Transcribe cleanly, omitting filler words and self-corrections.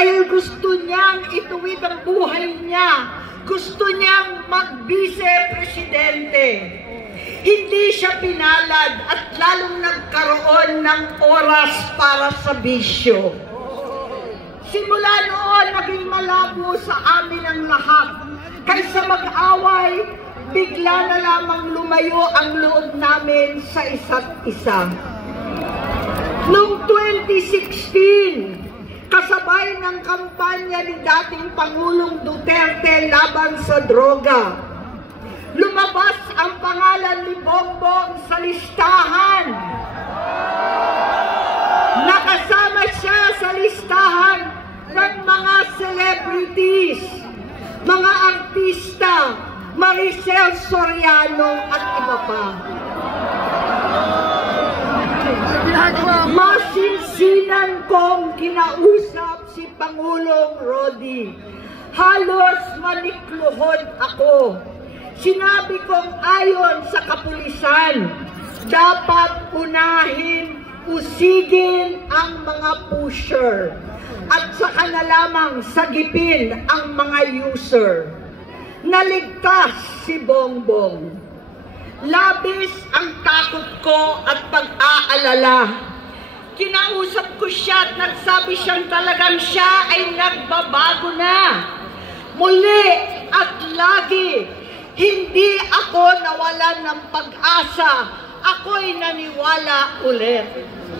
dahil gusto niyang ituwid ang buhay niya. Gusto niyang mag-vice-presidente. Hindi siya pinalad at lalong nagkaroon ng oras para sa bisyo. Simula noon, naging malabo sa amin ang lahat. Kaysa mag-away, bigla na lamang lumayo ang loob namin sa isa't isa. Noong 2016, kasabay ng kampanya ni dating Pangulong Duterte laban sa droga, lumabas ang pangalan ni Bongbong sa listahan. Nakasama siya sa listahan ng mga celebrities, mga artista, Maricel Soriano at iba pa. Masinsinan kong kinausap si Pangulong Rodi. Halos manikluhod ako. Sinabi kong ayon sa kapulisan, dapat unahin, usigin ang mga pusher at saka na lamang sagipin ang mga user. Naligtas si Bongbong. Labis ang takot ko at pag-aalala. Kinausap ko siya at nagsabi siyang talagang siya ay nagbabago na. Muli at lagi, hindi ako nawalan ng pag-asa. Ako'y naniwala ulit.